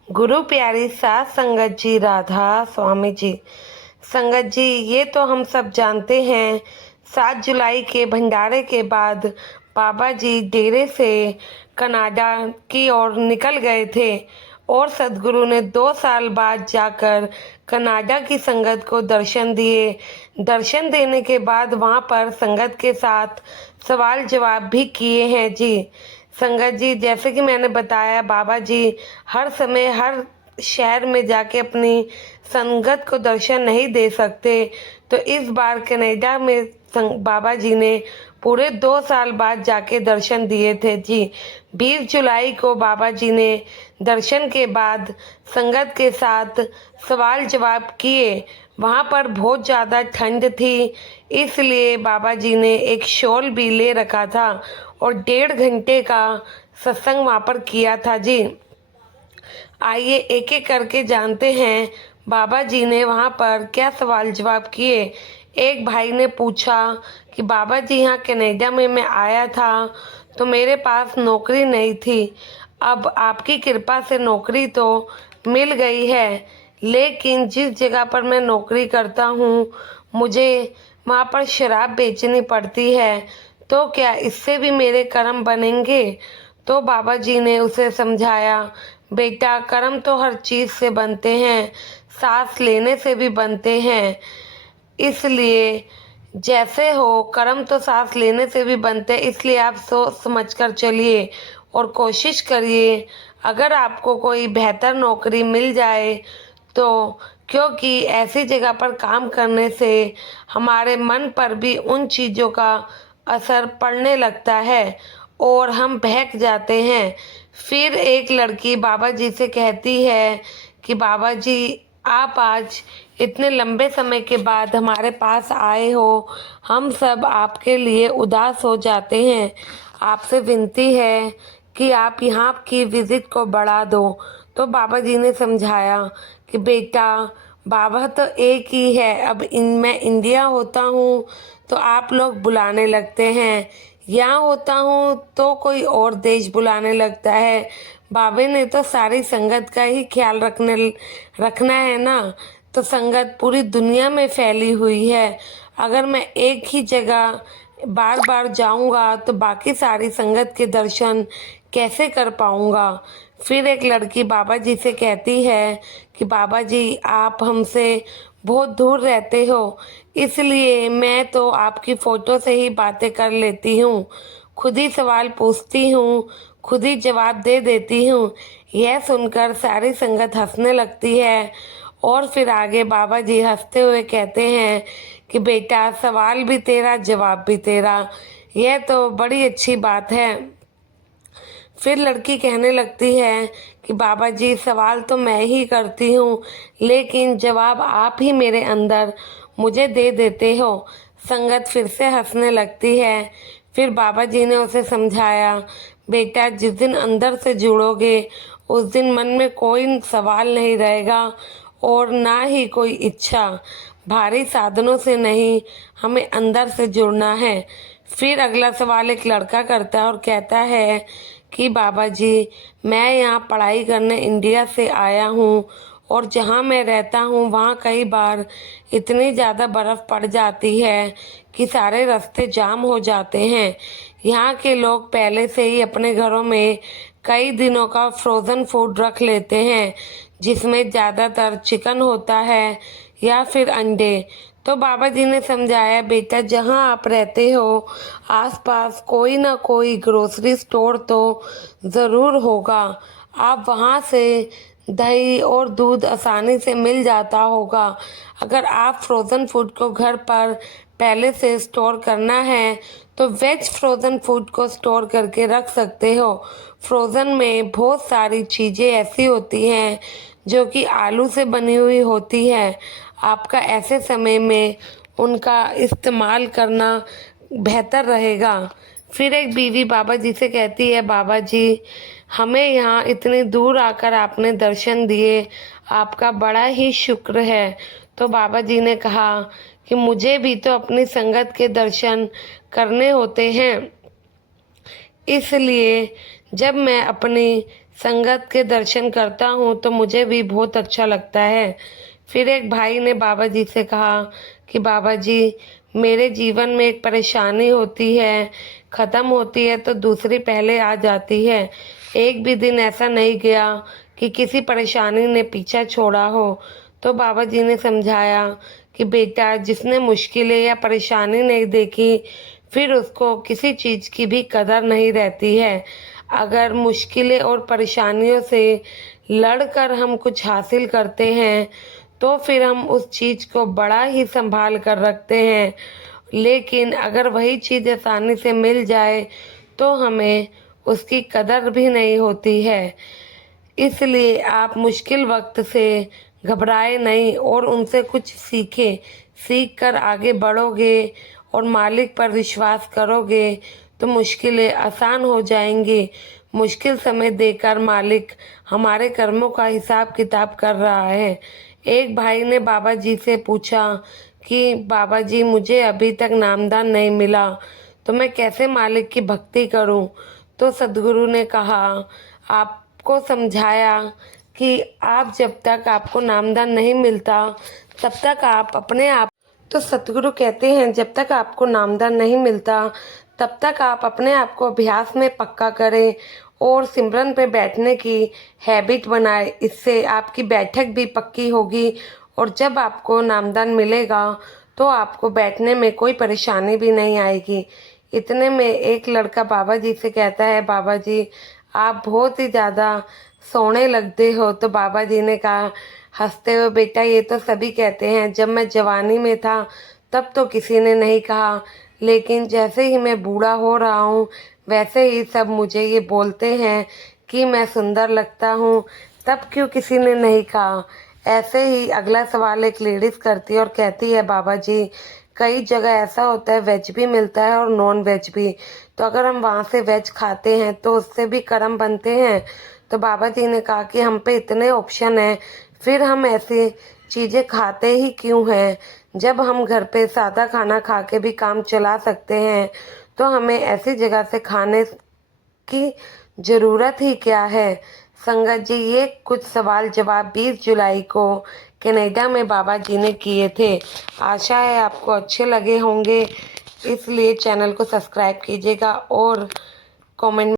गुरु प्यारी सात संगत जी, राधा स्वामी जी। संगत जी, ये तो हम सब जानते हैं, 7 जुलाई के भंडारे के बाद बाबा जी डेरे से कनाडा की ओर निकल गए थे और सदगुरु ने 2 साल बाद जाकर कनाडा की संगत को दर्शन दिए। दर्शन देने के बाद वहाँ पर संगत के साथ सवाल जवाब भी किए हैं जी। संगत जी, जैसे कि मैंने बताया, बाबा जी हर समय हर शहर में जाके अपनी संगत को दर्शन नहीं दे सकते, तो इस बार कनाडा में बाबा जी ने पूरे 2 साल बाद जाके दर्शन दिए थे जी। 20 जुलाई को बाबा जी ने दर्शन के बाद संगत के साथ सवाल जवाब किए। वहाँ पर बहुत ज़्यादा ठंड थी, इसलिए बाबा जी ने एक शॉल भी ले रखा था और 1.5 घंटे का सत्संग वहाँ पर किया था जी। आइए एक एक करके जानते हैं बाबा जी ने वहाँ पर क्या सवाल जवाब किए। एक भाई ने पूछा कि बाबा जी, यहाँ कनाडा में मैं आया था तो मेरे पास नौकरी नहीं थी, अब आपकी कृपा से नौकरी तो मिल गई है, लेकिन जिस जगह पर मैं नौकरी करता हूँ मुझे वहाँ पर शराब बेचनी पड़ती है, तो क्या इससे भी मेरे कर्म बनेंगे? तो बाबा जी ने उसे समझाया, बेटा, कर्म तो हर चीज़ से बनते हैं, सांस लेने से भी बनते हैं, इसलिए जैसे हो कर्म तो सांस लेने से भी बनते हैं, इसलिए आप सोच समझ कर चलिए और कोशिश करिए। अगर आपको कोई बेहतर नौकरी मिल जाए तो, क्योंकि ऐसी जगह पर काम करने से हमारे मन पर भी उन चीज़ों का असर पड़ने लगता है और हम बहक जाते हैं। फिर एक लड़की बाबा जी से कहती है कि बाबा जी, आप आज इतने लंबे समय के बाद हमारे पास आए हो, हम सब आपके लिए उदास हो जाते हैं, आपसे विनती है कि आप यहाँ की विजिट को बढ़ा दो। तो बाबा जी ने समझाया कि बेटा, बाबा तो एक ही है, अब मैं इंडिया होता हूँ तो आप लोग बुलाने लगते हैं, यहाँ होता हूँ तो कोई और देश बुलाने लगता है। बाबे ने तो सारी संगत का ही ख्याल रखना है ना, तो संगत पूरी दुनिया में फैली हुई है, अगर मैं एक ही जगह बार बार जाऊंगा तो बाकी सारी संगत के दर्शन कैसे कर पाऊंगा। फिर एक लड़की बाबा जी से कहती है कि बाबा जी, आप हमसे बहुत दूर रहते हो, इसलिए मैं तो आपकी फ़ोटो से ही बातें कर लेती हूँ, खुद ही सवाल पूछती हूँ, खुद ही जवाब दे देती हूँ। यह सुनकर सारी संगत हंसने लगती है और फिर आगे बाबा जी हंसते हुए कहते हैं कि बेटा, सवाल भी तेरा, जवाब भी तेरा, यह तो बड़ी अच्छी बात है। फिर लड़की कहने लगती है कि बाबा जी, सवाल तो मैं ही करती हूँ, लेकिन जवाब आप ही मेरे अंदर मुझे दे देते हो। संगत फिर से हंसने लगती है। फिर बाबा जी ने उसे समझाया, बेटा, जिस दिन अंदर से जुड़ोगे उस दिन मन में कोई सवाल नहीं रहेगा और ना ही कोई इच्छा। भारी साधनों से नहीं, हमें अंदर से जुड़ना है। फिर अगला सवाल एक लड़का करता है और कहता है कि बाबा जी, मैं यहाँ पढ़ाई करने इंडिया से आया हूँ और जहाँ मैं रहता हूँ वहाँ कई बार इतनी ज़्यादा बर्फ़ पड़ जाती है कि सारे रास्ते जाम हो जाते हैं। यहाँ के लोग पहले से ही अपने घरों में कई दिनों का फ्रोज़न फूड रख लेते हैं, जिसमें ज़्यादातर चिकन होता है या फिर अंडे। तो बाबा जी ने समझाया, बेटा, जहाँ आप रहते हो आसपास कोई ना कोई ग्रोसरी स्टोर तो ज़रूर होगा, आप वहाँ से दही और दूध आसानी से मिल जाता होगा। अगर आप फ्रोज़न फूड को घर पर पहले से स्टोर करना है तो वेज फ्रोज़न फूड को स्टोर करके रख सकते हो। फ्रोज़न में बहुत सारी चीज़ें ऐसी होती हैं जो कि आलू से बनी हुई होती है, आपका ऐसे समय में उनका इस्तेमाल करना बेहतर रहेगा। फिर एक बीवी बाबा जी से कहती है, बाबा जी, हमें यहाँ इतनी दूर आकर आपने दर्शन दिए, आपका बड़ा ही शुक्र है। तो बाबा जी ने कहा कि मुझे भी तो अपनी संगत के दर्शन करने होते हैं, इसलिए जब मैं अपनी संगत के दर्शन करता हूँ तो मुझे भी बहुत अच्छा लगता है। फिर एक भाई ने बाबा जी से कहा कि बाबा जी, मेरे जीवन में एक परेशानी होती है, ख़त्म होती है तो दूसरी पहले आ जाती है। एक भी दिन ऐसा नहीं गया कि किसी परेशानी ने पीछा छोड़ा हो। तो बाबा जी ने समझाया कि बेटा, जिसने मुश्किलें या परेशानी नहीं देखी, फिर उसको किसी चीज़ की भी कदर नहीं रहती है। अगर मुश्किलें और परेशानियों से लड़कर हम कुछ हासिल करते हैं तो फिर हम उस चीज़ को बड़ा ही संभाल कर रखते हैं, लेकिन अगर वही चीज़ आसानी से मिल जाए तो हमें उसकी कदर भी नहीं होती है। इसलिए आप मुश्किल वक्त से घबराए नहीं और उनसे कुछ सीखें। सीख कर आगे बढ़ोगे और मालिक पर विश्वास करोगे तो मुश्किलें आसान हो जाएंगी। मुश्किल समय देकर मालिक हमारे कर्मों का हिसाब किताब कर रहा है। एक भाई ने बाबा जी से पूछा कि बाबा जी, मुझे अभी तक नामदान नहीं मिला तो मैं कैसे मालिक की भक्ति करूं? तो सद्गुरु ने कहा, आपको समझाया कि आप जब तक आपको नामदान नहीं मिलता तब तक आप अपने आप तो सतगुरु कहते हैं, जब तक आपको नामदान नहीं मिलता तब तक आप अपने आप को अभ्यास में पक्का करें और सिमरन पे बैठने की हैबिट बनाएं। इससे आपकी बैठक भी पक्की होगी और जब आपको नामदान मिलेगा तो आपको बैठने में कोई परेशानी भी नहीं आएगी। इतने में एक लड़का बाबा जी से कहता है, बाबा जी, आप बहुत ही ज़्यादा सोने लगते हो। तो बाबा जी ने कहा हंसते हुए, बेटा, ये तो सभी कहते हैं। जब मैं जवानी में था तब तो किसी ने नहीं कहा, लेकिन जैसे ही मैं बूढ़ा हो रहा हूँ वैसे ही सब मुझे ये बोलते हैं कि मैं सुंदर लगता हूँ। तब क्यों किसी ने नहीं कहा? ऐसे ही अगला सवाल एक लेडीज़ करती है और कहती है, बाबा जी, कई जगह ऐसा होता है वेज भी मिलता है और नॉन वेज भी, तो अगर हम वहाँ से वेज खाते हैं तो उससे भी कर्म बनते हैं। तो बाबा जी ने कहा कि हम पे इतने ऑप्शन हैं, फिर हम ऐसी चीज़ें खाते ही क्यों हैं? जब हम घर पे सादा खाना खा के भी काम चला सकते हैं तो हमें ऐसी जगह से खाने की ज़रूरत ही क्या है? संगत जी, ये कुछ सवाल जवाब 20 जुलाई को कनाडा में बाबा जी ने किए थे। आशा है आपको अच्छे लगे होंगे, इसलिए चैनल को सब्सक्राइब कीजिएगा और कमेंट